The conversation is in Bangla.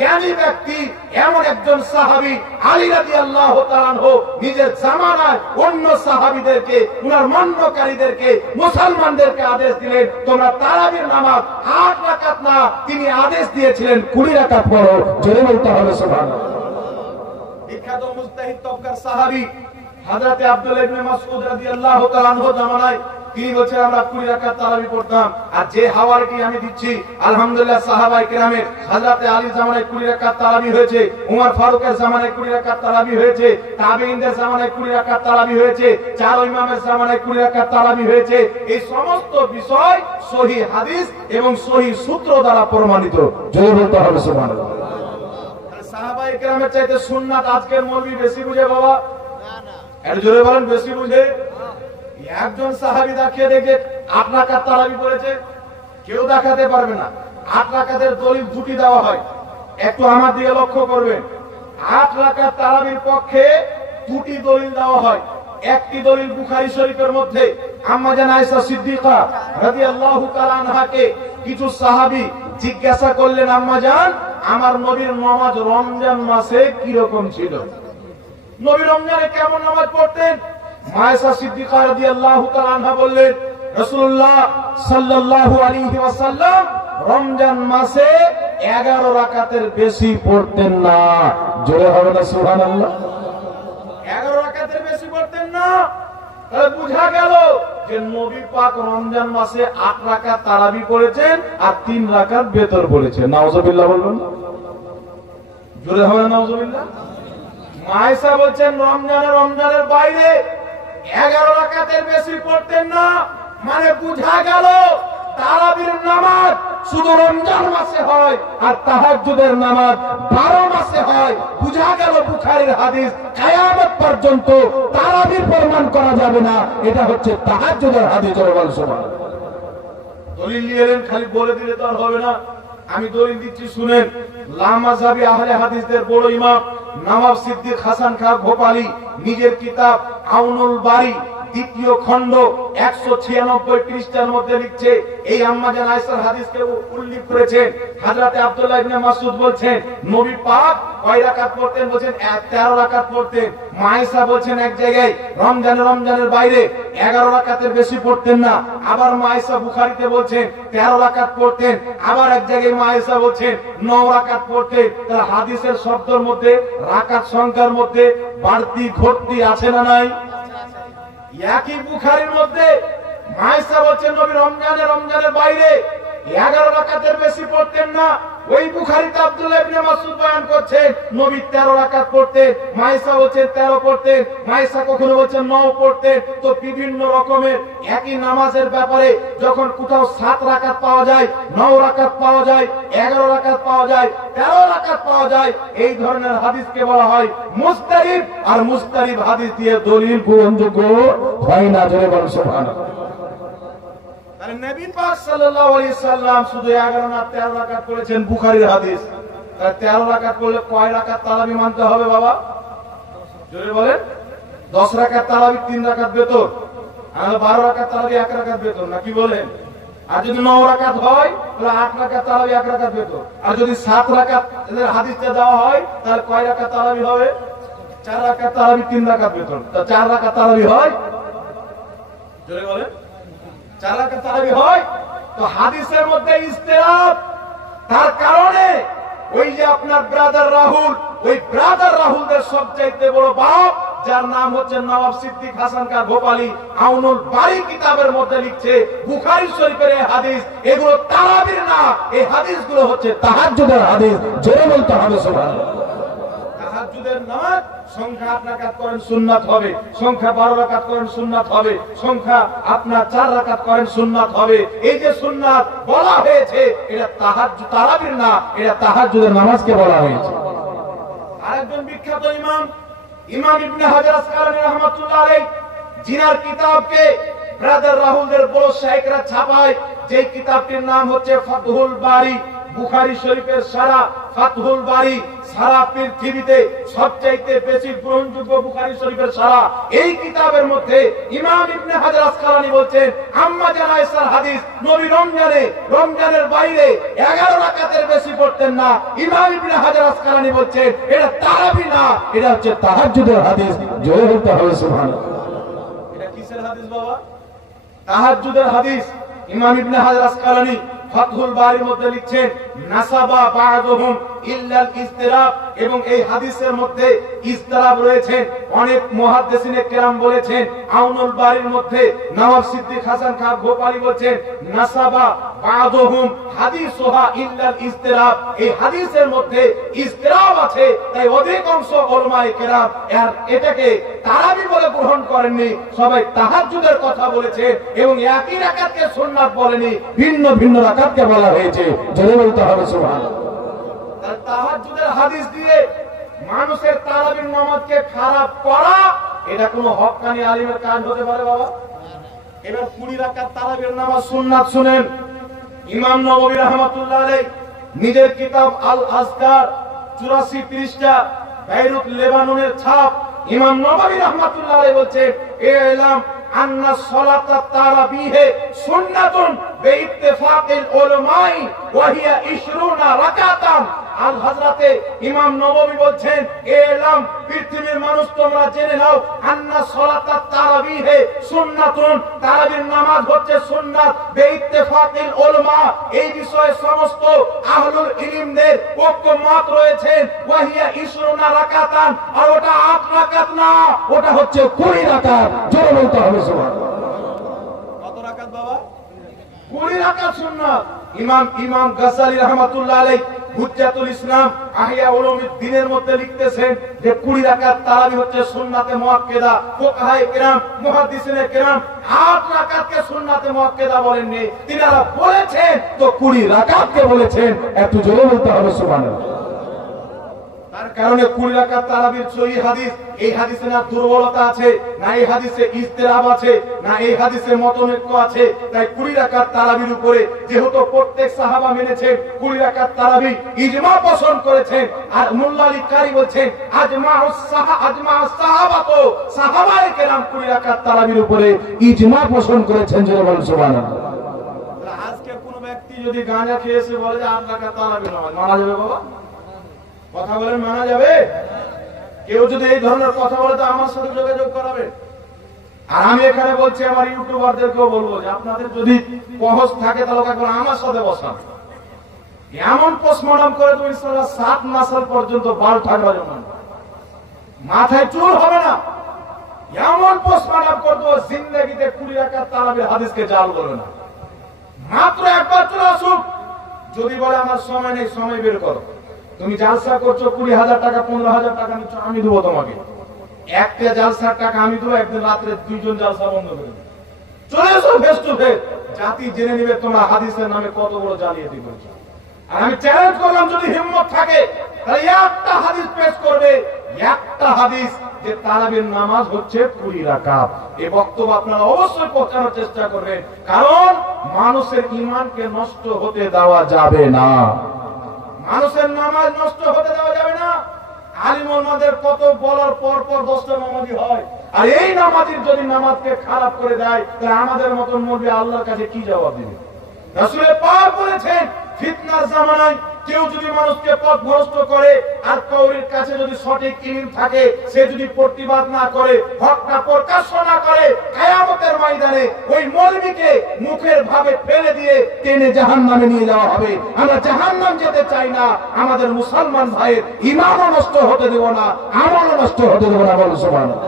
জ্ঞানী ব্যক্তি এমন একজন সাহাবী আলী রাদিয়াল্লাহু তাআলা আনহু নিজের জামানায় অন্য সাহাবীদেরকে, উনার মান্যকারীদেরকে, মুসলমানদেরকে আদেশ দিলেন তোমরা তারাবির নামাজ 8 রাকাত না, তিনি আদেশ দিয়েছিলেন 20 রাকাত পড়ো। জোরে বলতে হবে সুবহানাল্লাহ। বিখ্যাত মুজতাহিদ তবকার সাহাবী হযরত আব্দুল্লাহ ইবনে মাসউদ রাদিয়াল্লাহু তাআলা আনহু জামানায় তিনি বলছেন আমরা 20 রাকাত তারাবি পড়তাম। আর যে হাওয়ারটি আমি দিচ্ছি আলহামদুলিল্লাহ সাহাবায়ে কেরামের হযরত আলী জামানায় 20 রাকাত তারাবি হয়েছে, উমর ফারুকের জামানায় 20 রাকাত তারাবি হয়েছে, তাবেঈনদের জামানায় 20 রাকাত তারাবি হয়েছে, চার ইমামের জামানায় 20 রাকাত তারাবি হয়েছে। এই সমস্ত বিষয় সহিহ হাদিস এবং সহিহ সূত্র দ্বারা প্রমাণিত। জোরে বলতে হবে সুবহানাল্লাহ। সাহাবায়ে কেরামের চাইতে সুন্নাত আজকের মৌলবি বেশি বুঝে বাবা? এর জোরে বলেন বেশি বুঝে? একজন সাহাবী দেখিয়ে দেখে 8 রাকাত তারাবি পড়েছে, কেউ দেখাতে পারবে না। 8 রাকাতের দলিল দুটি দেওয়া হয়, একটু আমার দিকে লক্ষ্য করবেন। 8 রাকাত তারাবির পক্ষে দুটি দলিল দেওয়া হয়। একটি দলিল বুখারী শরীফের মধ্যে আম্মা জান আয়েশা সিদ্দিকা রাদিয়াল্লাহু তাআলা আনহাকে কিছু সাহাবী জিজ্ঞাসা করলেন, আম্মা জান আমার নবীর নামাজ রমজান মাসে কি রকম ছিল? নবী রমজানে কেমন নামাজ পড়তেন? আয়েশা সিদ্দিকা রাদিয়াল্লাহু তাআলা আনহা বললেন, রাসূলুল্লাহ সাল্লাল্লাহু আলাইহি ওয়াসাল্লাম রমজান মাসে 11 রাকাতের বেশি পড়তেন না। জোরে হবে না সুবহানাল্লাহ? 11 রাকাতের বেশি পড়তেন না। তাহলে বুঝা গেল যে নবী পাক রমজান মাসে 8 রাকাত তারাবি পড়েছেন আর 3 রাকাত বেতর পড়েছেন। নাউজুবিল্লাহ বলুন। জোরে হবে না নাউজুবিল্লাহ? আয়েশা বলছেন রমজানের বাইরে 11 রাকাতের বেশি পড়তেন না। মানে বুঝা গেল তারাবির নামাজ শুধু রমজান মাসে হয় আর তাহাজ্জুদের নামাজ 12 মাসে হয়। বুঝা গেল বুখারীর হাদিস কিয়ামত পর্যন্ত তারাবির প্রমাণ করা যাবে না, এটা হচ্ছে তাহাজ্জুদের হাদিস। সুবহানাল্লাহ। দলিল নিয়ে এলেন, খালি বলে দিলে তো আর হবে না। আমি দলিল দিচ্ছি শুনেন। লামাযাবি আহলে হাদিসদের বড় ইমাম নওয়াব সিদ্দিক হাসান খাঁ ভোপালী নিজের কিতাব আউনুল বারী দ্বিতীয় খণ্ড 196 পৃষ্ঠার মধ্যে লিখছে, এই আম্মা জান আয়েশার হাদিসকে উল্লেখ করেছেন। হযরত আব্দুল্লাহ ইবনে মাসউদ বলছেন নবী পাক কয় রাকাত পড়তেন? বলেন 13 রাকাত পড়তেন। আয়েশা বলছেন এক জায়গায় রমজানের বাইরে 11 রাকাতের বেশি পড়তেন না। আবার আয়েশা বুখারীতে বলছেন 13 রাকাত পড়তেন। আবার এক জায়গায় আয়েশা বলছেন 9 রাকাত পড়তেন। তার হাদিসের শব্দের মধ্যে রাকাত সংখ্যার মধ্যে বাড়তি ঘটতি আছে না নাই? একই বুখারীর মধ্যে আয়েশা বলছেন নবী রমজানের বাইরে 11 রাকাতের বেশি পড়তেন না। ওই বুখারীতে আব্দুল্লাহ ইবনে মাসউদ বয়ান করছেন নবী 13 রাকাত পড়তেন, আয়েশা বলছেন 13 পড়তেন, আয়েশা কখনো বলছেন 9 পড়তেন। তো বিভিন্ন রকমের একই নামাজের ব্যাপারে যখন কোথাও 7 রাকাত পাওয়া যায়, 9 রাকাত পাওয়া যায়, 11 রাকাত পাওয়া যায়, 13 রাকাত পাওয়া যায়, এই ধরনের হাদিসকে বলা হয় মুস্তারিব। আর মুস্তারিব হাদিস দিয়ে দলিল গ্রহণযোগ্য হয় না। জোরে বলেন সুবহানাল্লাহ। আর নবী পাক সাল্লাল্লাহু আলাইহি সাল্লাম শুধু 11 না 13 রাকাত পড়েছেন, বুখারীর হাদিস। তাহলে 13 রাকাত পড়লে কয় রাকাত তারাবি মানতে হবে বাবা? জোরে বলেন। 10 রাকাত তারাবি 3 রাকাত বেতর, আর 12 রাকাত তারাবি 1 রাকাত বেতর, নাকি বলেন? আর যদি 9 রাকাত হয় তাহলে 8 রাকাত তারাবি 1 রাকাত বেতর। আর যদি 7 রাকাত এর হাদিসটা দেওয়া হয় তাহলে কয় রাকাত তারাবি হবে? 4 রাকাত তারাবি 3 রাকাত বেতর। তা 4 রাকাত তারাবি হয়? জোরে বলেন। 4 রাকাত তারাবি হয়। তো হাদিসের মধ্যে ইস্তেরাব, তার কারণে ওই যে আপনার ব্রাদার রাহুল, ওই ব্রাদার রাহুলদের সবচাইতে বড় বাপ যার নাম হচ্ছে নওয়াব সিদ্দিক হাসান খাঁ ভোপালী আউনুল বারী কিতাবের মধ্যে লিখছে বুখারী শরীফের এই হাদিস এগুলো তারাবির না, এই হাদিসগুলো হচ্ছে তাহাজ্জুদের হাদিস। জোরে বলতে হবে সুবহানাল্লাহ। তাহাজ্জুদের নামাজ সংখ্যা 8 রাকাত করেন সুন্নাত হবে, সংখ্যা 12 রাকাত করেন সুন্নাত হবে, সংখ্যা আপনার 4 রাকাত করেন সুন্নাত হবে। এই যে সুন্নাত বলা হয়েছে এটা তাহাজ্জুদ তারাবির না, এটা তাহাজ্জুদের নামাজকে বলা হয়েছে। আরেকজন বিখ্যাত ইমাম ইবনে হাজার আসকালানী রাহমাতুল্লাহ আলাইহি, জিনার কিতাবকে ব্রাদার রাহুলদের বড় শাইখরা ছাপায়, যে কিতাবটির নাম হচ্ছে ফাতহুল বারী, বুখারী শরীফের সারা ফাতহুল বারী, সারা পৃথিবীতে সবচাইতে বেশি গ্রহণযোগ্য বুখারী শরীফের সারা, এই কিতাবের মধ্যে ইমাম ইবনে হাজার আসকালানী বলছেন আম্মা জান আয়েশার হাদিস, নবী রমজানের বাইরে 11 রাকাতের বেশি পড়তেন না। ইমাম ইবনে হাজার আসকালানী বলছেন এটা তারাবি না, এটা হচ্ছে তাহাজ্জুদের হাদিস। জোরে বলতে হবে সুবহানাল্লাহ। এটা কিসের হাদিস বাবা? তাহাজ্জুদের হাদিস। ইমাম ইবনে হাজার আসকালানী ফাতহুল বারীর মধ্যে লিখছেন নাসাবা বা'দুহুম ইল্লাল ইসতিরাব, এবং এই হাদিসের মধ্যে ইসতিরাব রয়েছে। অনেক মুহাদ্দিসিনে কেরাম বলেছেন, আউনুল বারীর মধ্যে নওয়াব সিদ্দিক হাসান খান গোপালী বলেছেন নাসাবা বা'দুহুম হাদিসুহা ইল্লাল ইসতিরাব, এই হাদিসের মধ্যে ইসতিরাব আছে, তাই অধিকাংশ উলামায়ে কেরাম এটাকে তারাবি বলে গ্রহণ করেননি, সবাই তাহাজ্জুদের কথা বলেছে, এবং একই রাকাতকে সুন্নাত বলেনি, ভিন্ন ভিন্ন রাকাতকে বলা হয়েছে। জোরে বলতে হবে সুবহানাল্লাহ। তাহাজ্জুদের হাদিস দিয়ে মানুষের তারাবির নামাজকে খারাপ করা, এটা কোনো হক্কানি আলিমের কাজ হতে পারে বাবা? এবার 20 রাকাত তারাবির নামাজ সুন্নাত শুনেন। ইমাম নববী রাহমাতুল্লাহ আলাইহি নিজের কিতাব আল আজকার 84 পৃষ্ঠা, বেইরুত লেবাননের ছাপ, ইমাম নববী রাহমাতুল্লাহ আলাইহি বলছেন ইলাম আন্না সালাতাত তারাবিহে সুন্নাতুন বিইত্তিফাকিল উলামাই ওয়া হিয়া 20 রাকাতান। আল হযরতে ইমাম নববী বলছেন এলাম, পৃথিবীর মানুষ তোমরা জেনে নাও, আন্না সালাতাত তারাবিহে সুন্নাতুন, তারাবির নামাজ হচ্ছে সুন্নাত, বিইত্তিফাকিল উলামা, এই বিষয়ে সমস্ত আহলুল ইলমদের ঐকমত রয়েছে। ওয়া হিয়া 20 রাকাতান, আর ওটা 8 রাকাত না, ওটা হচ্ছে 20 রাকাত। জোরে বলতে হবে সুবহানাল্লাহ। কত রাকাত বাবা? 20 রাকাত সুন্নাত। ইমাম গাসালি রাহমাতুল্লাহ আলাইহি হুজ্জাতুল ইসলাম আহিয়া উলুমিদ্দিনের মধ্যে লিখতেছেন যে 20 রাকাত তারাবি হচ্ছে সুন্নাতে মুআক্কাদা। ফুকাহায়ে কেরাম, মুহাদ্দিসিনে কেরাম 8 রাকাতকে সুন্নাতে মুআক্কাদা বলেননি, তিনারা বলেছেন তো 20 রাকাতকে বলেছেন। এত জোরে বলতে হবে সুবহানাল্লাহ। তার কারণে 20 রাকাত তারাবির সহিহ হাদিস, এই হাদিসে না দুর্বলতা আছে, না এই হাদিসে ইজতিরাব আছে, না এই হাদিসে মতনৈক্য আছে। তাই 20 রাকাত তারাবির উপরে যেহেতু প্রত্যেক সাহাবা মেনেছেন, 20 রাকাত তারাবি ইজমা পোষণ করেছেন। আর মোল্লা আলী কারি বলছেন আজমাউস সাহাবাতো, সাহাবায়ে কেরাম 20 রাকাত তারাবির উপরে ইজমা পোষণ করেছেন। জোরে বলুন সুবহানাল্লাহ। আজকে কোন ব্যক্তি যদি গাঁজা খেয়ে এসে বলে যে 8 রাকাত তারাবি নামাজ, মানা যাবে বাবা? কথা বলেন, মানা যাবে? কেউ যদি এই ধরনের কথা বলে তো আমার সাথে যোগাযোগ করাবে। আর আমি এখানে বলছি আমার ইউটিউবারদেরকেও বলবো যে আপনাদের যদি পহস থাকে তাহলে একবার আমার সাথে বসান, এমন পোস্টমর্টম করে তুমি ইনশাআল্লাহ 7 মাস পর্যন্ত বাল থাকবে না, মাথায় চুল হবে না, এমন পোস্টমর্টম করতে জিন্দেগিতে 20 রাকাত তারাবির হাদিসকে জাল বলবে না। মাত্র একবার চলে আসুক, যদি বলে আমার সময় নেই, সময় বের করো। তুমি জালসা করছো 20,000 টাকা 15,000 টাকা নিচ্ছ, আমি দেবো তোমাকে। একটা জালসার টাকা আমি দেবো, একদিন রাত্রে 2 জন জালসা বন্ধ করে দেবো। চলে এসো ফেস টু ফেস, জাতি জেনে নিবে তোমরা হাদিসের নামে কত বড় জালিয়াতি করছো। আর আমি চ্যালেঞ্জ করলাম যদি হিম্মত থাকে তাহলে একটা হাদিস পেশ করবে, একটা হাদিস যে তারাবির নামাজ হচ্ছে 20 রাকাত। এই বক্তব্য আপনারা অবশ্যই পৌঁছানোর চেষ্টা করবেন, কারণ মানুষের ঈমানকে নষ্ট হতে দেওয়া যাবে না। মানুষের নামাজ নষ্ট হতে দেওয়া যাবে না। আলিম ওলামাদের কত বলার পর পর 10টা নামাজি হয়, আর এই নামাজির যদি নামাজকে খারাপ করে দেয় তাহলে আমাদের মতন মৌলবি আল্লাহর কাছে কি জবাব দিবে? রাসূল পাক বলেছেন ফিতনার জামানায় কেউ যদি মানুষকে পথভ্রষ্ট করে আর কাউরির কাছে যদি সঠিক ইলম থাকে, সে যদি প্রতিবাদ না করে, হকটা প্রকাশ না করে, কিয়ামতের ময়দানে ওই মৌলবীকে মুখের ভাবে ফেলে দিয়ে টেনে জাহান্নামে নিয়ে যাওয়া হবে। আমরা জাহান্নাম যেতে চাই না, আমাদের মুসলমান ভাইয়ের ঈমানও নষ্ট হতে দেব না, আমলও নষ্ট হতে দেব না। বলো সুবহানাল্লাহ।